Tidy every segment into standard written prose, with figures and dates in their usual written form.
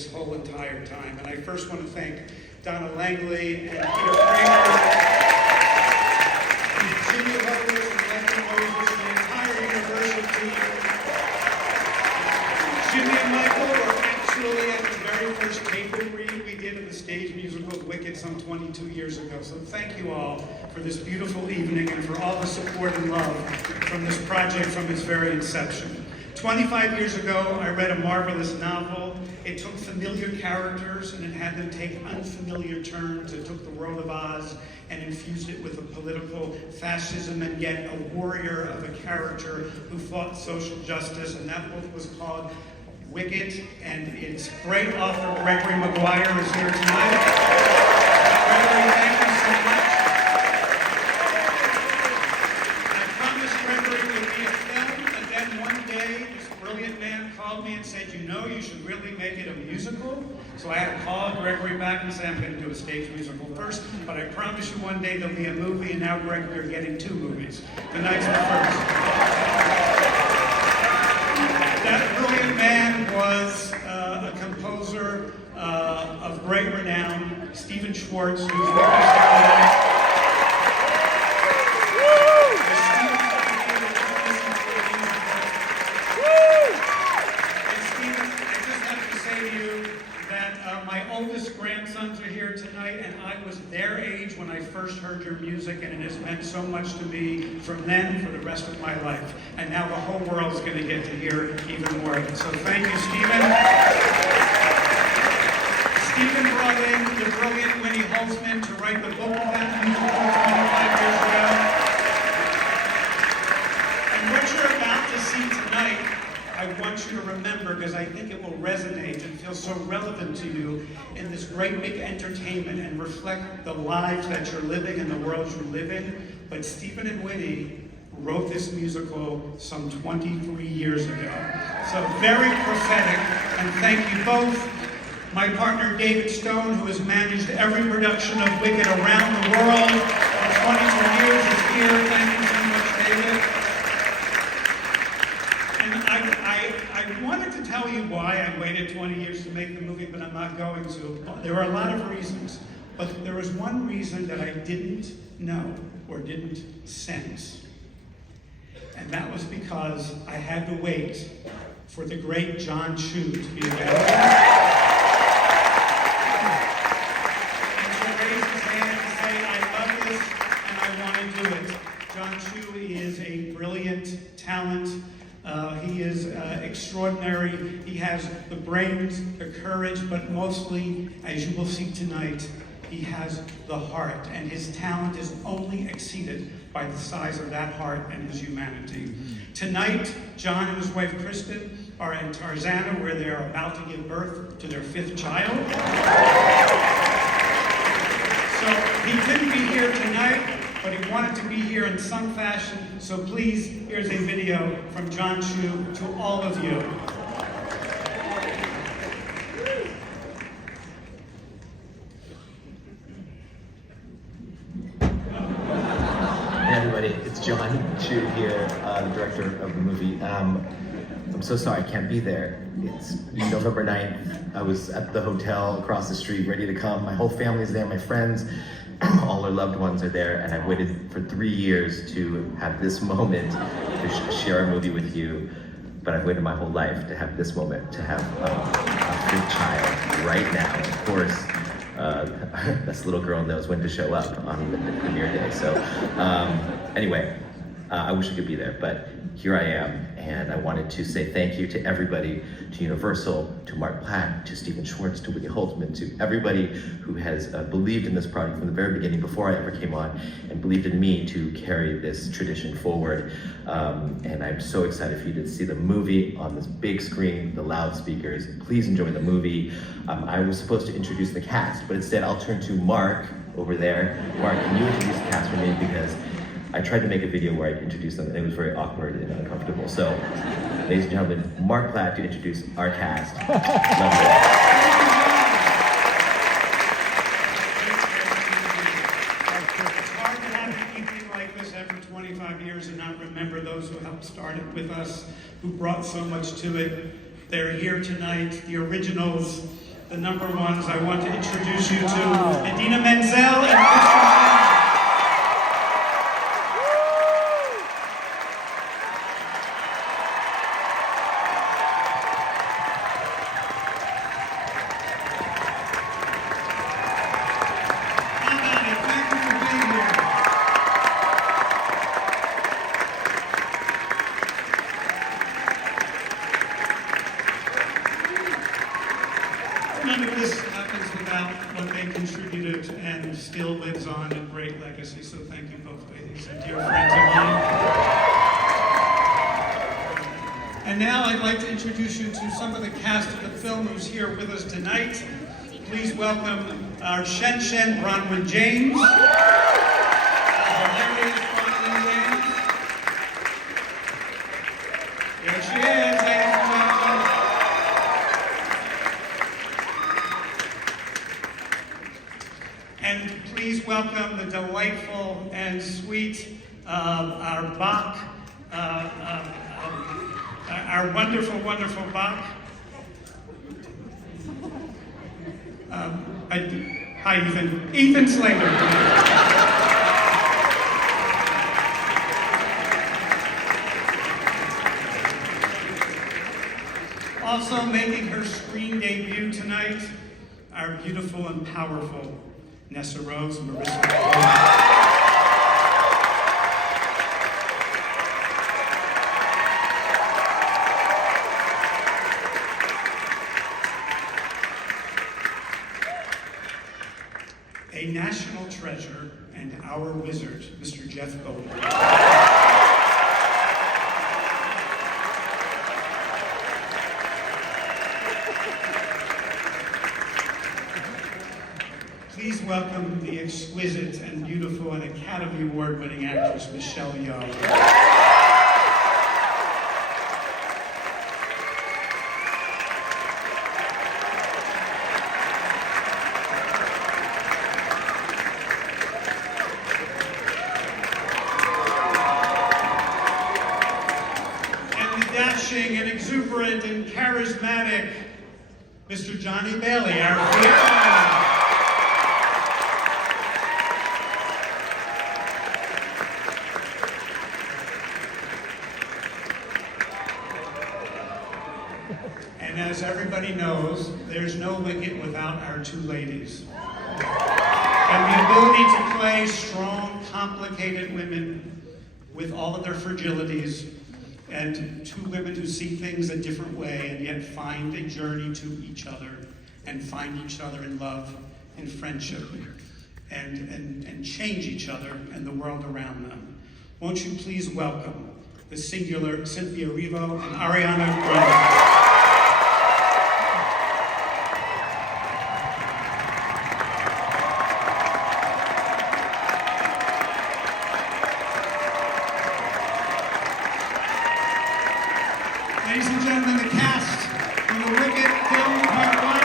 this whole entire time. And I first want to thank Donna Langley and Peter Fraser, Jimmy Lopez and Lester Moses, and the entire Universal team. Jimmy and Michael were actually at the very first paper read we did of the stage musical Wicked some 22 years ago. So thank you all for this beautiful evening and for all the support and love from this project from its very inception. 25 years ago, I read a marvelous novel. It took familiar characters and it had them take unfamiliar turns. It took the world of Oz and infused it with a political fascism and yet a warrior of a character who fought social justice, and that book was called Wicked, and its great author, Gregory Maguire, is here tonight. Gregory, thank you so much. I promised Gregory it would be a film, and then one day, this brilliant man called me and said, you know, you should really make it a musical. So I had to call Gregory back and say, I'm going to do a stage musical first, but I promise you one day there'll be a movie, and now, Gregory, you're getting 2 movies. Tonight's the first. That brilliant man was a composer of great renown, Stephen Schwartz, who's with us tonight. And Stephen, I just have to say to you that my oldest grandsons are here tonight, and I was their age when I first heard your music, and it has meant so much to me from then for the rest of my life. And now the whole world is going to get to hear even more of it. So thank you, Stephen. Stephen brought in the brilliant Winnie Holzman to write the book of that musical 25 years ago. And what you're about to see tonight, I want you to remember, because I think it will resonate and feel so relevant to you in this great big entertainment and reflect the lives that you're living and the world you live in. But Stephen and Winnie wrote this musical some 23 years ago. So very prophetic, and thank you both. My partner David Stone, who has managed every production of Wicked around the world for 22 years, is here. Thank you so much, David. I wanted to tell you why I waited 20 years to make the movie, but I'm not going to. There are a lot of reasons, but there was one reason that I didn't know or didn't sense. And that was because I had to wait for the great Jon Chu to be available. And to raise his hand and say, I love this and I want to do it. Jon Chu is a brilliant talent. He is extraordinary. He has the brains, the courage, but mostly, as you will see tonight, he has the heart, and his talent is only exceeded by the size of that heart and his humanity. Tonight, John and his wife Kristen are in Tarzana, where they are about to give birth to their 5th child. So he couldn't be here tonight, but he wanted to be here in some fashion. So please, here's a video from Jon Chu to all of you. Hey everybody, it's Jon Chu here, the director of the movie. I'm so sorry I can't be there. It's November 9th. I was at the hotel across the street ready to come. My whole family's there, my friends, all our loved ones are there, and I've waited for 3 years to have this moment to share a movie with you. But I've waited my whole life to have this moment, to have a big child right now. Of course, this little girl knows when to show up on the premiere day. So anyway, I wish I could be there, but here I am, and I wanted to say thank you to everybody, to Universal, to Mark Platt, to Stephen Schwartz, to Winnie Holzman, to everybody who has believed in this project from the very beginning, before I ever came on, and believed in me to carry this tradition forward. And I'm so excited for you to see the movie on this big screen, the loudspeakers. Please enjoy the movie. I was supposed to introduce the cast, but instead I'll turn to Mark over there. Mark, can you introduce the cast for me? Because I tried to make a video where I introduced them, and it was very awkward and uncomfortable. So, ladies and gentlemen, Mark Platt to introduce our cast. Love you. It's hard to have an evening like this after 25 years and not remember those who helped start it with us, who brought so much to it. They're here tonight, the originals. the number ones, I want to introduce you to Idina Menzel and Christian. None of this happens without what they contributed and still lives on, a great legacy. So thank you both ladies and dear friends of mine. And now I'd like to introduce you to some of the cast of the film who's here with us tonight. Please welcome our Shen Shen Bronwyn James. Hilarious Bronwyn James. There she is, ladies and gentlemen. And please welcome the delightful and sweet our Bach, our wonderful, wonderful Bach. Hi, Ethan. Ethan Slater. Also making her screen debut tonight, our beautiful and powerful Nessa Rose and Marissa. A national treasure and our wizard, Mr. Jeff Goldblum. Please welcome the exquisite and beautiful and Academy Award-winning actress, Michelle Yeoh. And the dashing and exuberant and charismatic Mr. Johnny Bailey, our theater. And as everybody knows, there's no Wicked without our two ladies. And the ability to play strong, complicated women with all of their fragilities, and two women who see things a different way and yet find a journey to each other and find each other in love and friendship and change each other and the world around them. Won't you please welcome the singular Cynthia Erivo and Ariana Grande. Ladies and gentlemen, the cast from the Wicked film Part 1.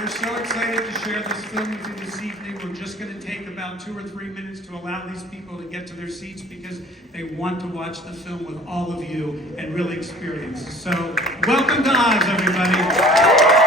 We're so excited to share this film with you this evening. We're just going to take about 2 or 3 minutes to allow these people to get to their seats because they want to watch the film with all of you and really experience. So, welcome to Oz, everybody.